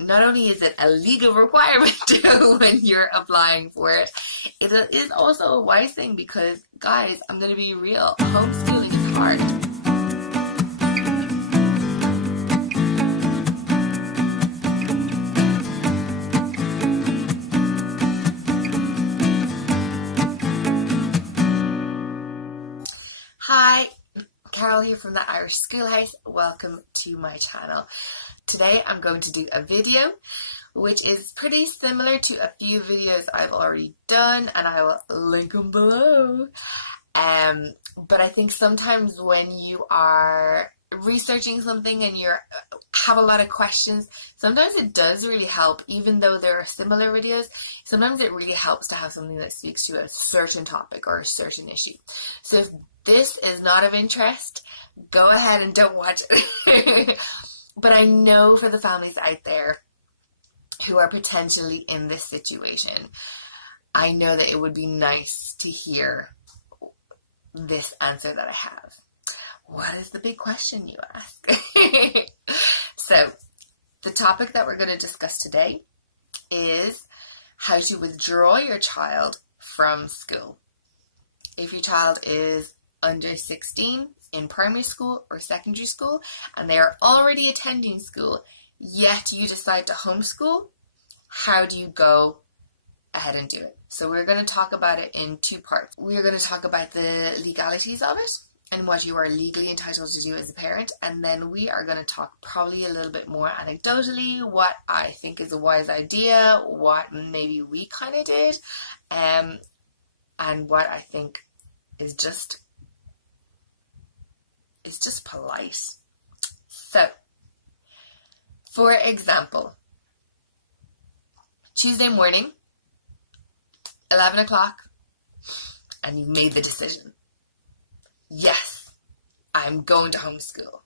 not only is it a legal requirement when you're applying for it, it is also a wise thing because, guys, I'm going to be real, homeschooling is hard. Hi, Carol here from the Irish Schoolhouse. Welcome to my channel. Today I'm going to do a video which is pretty similar to a few videos I've already done, and I will link them below. But I think sometimes when you are researching something and you have a lot of questions, sometimes it does really help, even though there are similar videos, sometimes it really helps to have something that speaks to a certain topic or a certain issue. So if this is not of interest, go ahead and don't watch it. But I know for the families out there who are potentially in this situation, I know that it would be nice to hear this answer that I have. What is the big question, you ask? So, the topic that we're going to discuss today is how to withdraw your child from school. If your child is under 16 in primary school or secondary school and they are already attending school, yet you decide to homeschool, how do you go ahead and do it? So we're going to talk about it in two parts. We're going to talk about the legalities of it and what you are legally entitled to do as a parent, and then we are going to talk probably a little bit more anecdotally what I think is a wise idea, what maybe we kind of did, and what I think is just polite. So, for example, Tuesday morning, 11 o'clock, and you've made the decision. Yes, I'm going to homeschool.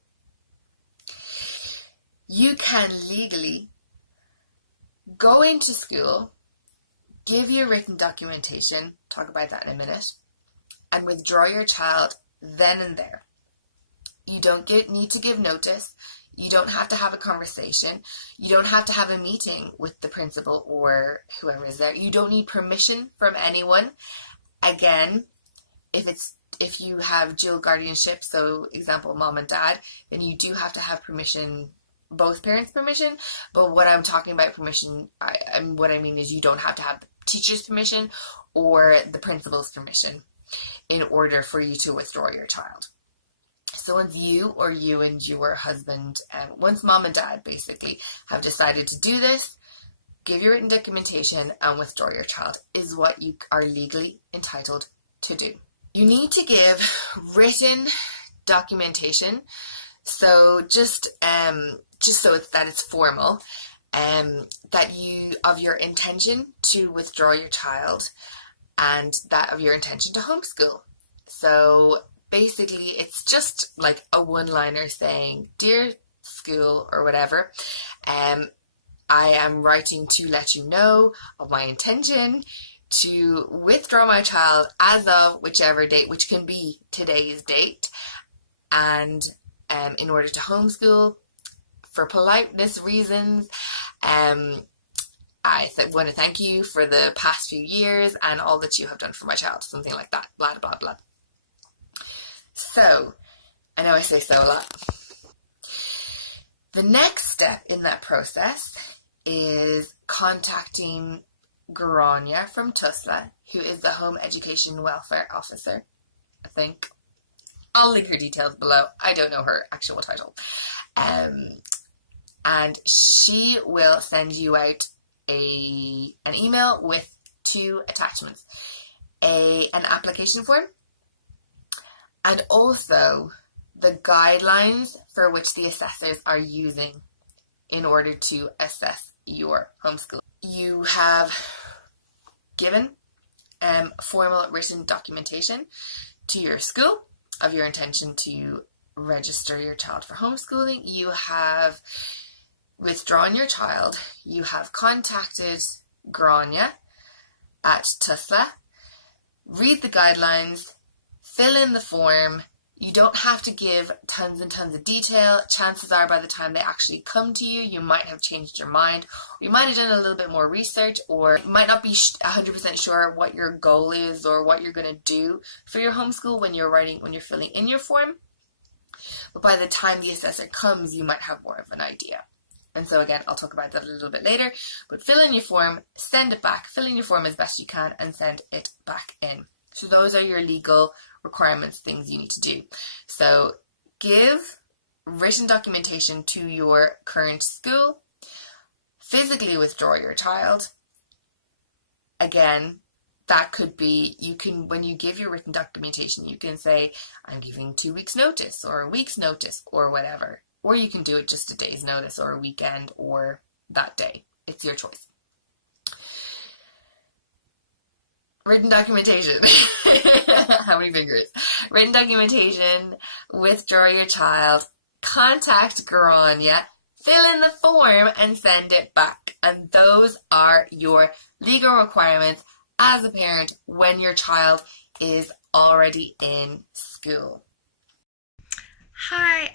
You can legally go into school, give your written documentation, talk about that in a minute, and withdraw your child then and there. You don't need to give notice. You don't have to have a conversation. You don't have to have a meeting with the principal or whoever is there. You don't need permission from anyone. Again, if you have dual guardianship, so example mom and dad, then you do have to have permission, both parents' permission. But what I'm talking about permission, what I mean is you don't have to have the teacher's permission or the principal's permission in order for you to withdraw your child. So once you and your husband, once mom and dad basically have decided to do this, give your written documentation and withdraw your child is what you are legally entitled to do. You need to give written documentation, so just so that it's formal, of your intention to withdraw your child and that of your intention to homeschool. So basically, it's just like a one-liner saying, "Dear school," or whatever, I am writing to let you know of my intention to withdraw my child as of whichever date, which can be today's date, and in order to homeschool, for politeness reasons, I want to thank you for the past few years and all that you have done for my child, something like that, blah, blah, blah. So, I know I say so a lot. The next step in that process is contacting Grainne from TUSLA, who is the Home Education Welfare Officer, I think. I'll link her details below. I don't know her actual title. And she will send you out an email with two attachments. An application form, and also the guidelines for which the assessors are using in order to assess your homeschool. You have given formal written documentation to your school of your intention to register your child for homeschooling. You have withdrawn your child. You have contacted Grainne at TUSLA. Read the guidelines, fill in the form, You don't have to give tons and tons of detail. Chances are by the time they actually come to you, you might have changed your mind. Or you might have done a little bit more research, or you might not be 100% sure what your goal is or what you're going to do for your homeschool when you're filling in your form. But by the time the assessor comes, you might have more of an idea. And so again, I'll talk about that a little bit later. But fill in your form, send it back, fill in your form as best you can, and send it back in. So those are your legal requirements, things you need to do. So give written documentation to your current school, physically withdraw your child. Again, that could be, when you give your written documentation, you can say, I'm giving 2 weeks notice or a week's notice or whatever. Or you can do it just a day's notice or a weekend or that day. It's your choice. Written documentation. How many fingers? Written documentation, withdraw your child, contact Grainne, fill in the form and send it back. And those are your legal requirements as a parent when your child is already in school. Hi,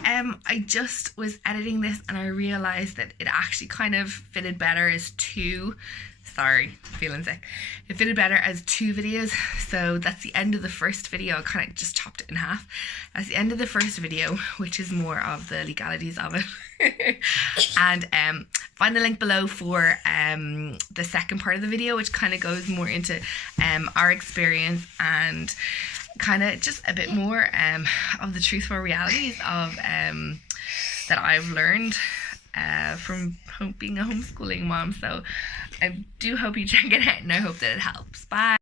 I just was editing this and I realised that it actually kind of fitted better as two. Sorry, feeling sick. It fitted better as 2 videos, so that's the end of the first video. I kind of just chopped it in half. That's the end of the first video, which is more of the legalities of it. And find the link below for the second part of the video, which kind of goes more into our experience and kind of just a bit more of the truthful realities of that I've learned from being a homeschooling mom. So I do hope you check it out, and I hope that it helps. Bye.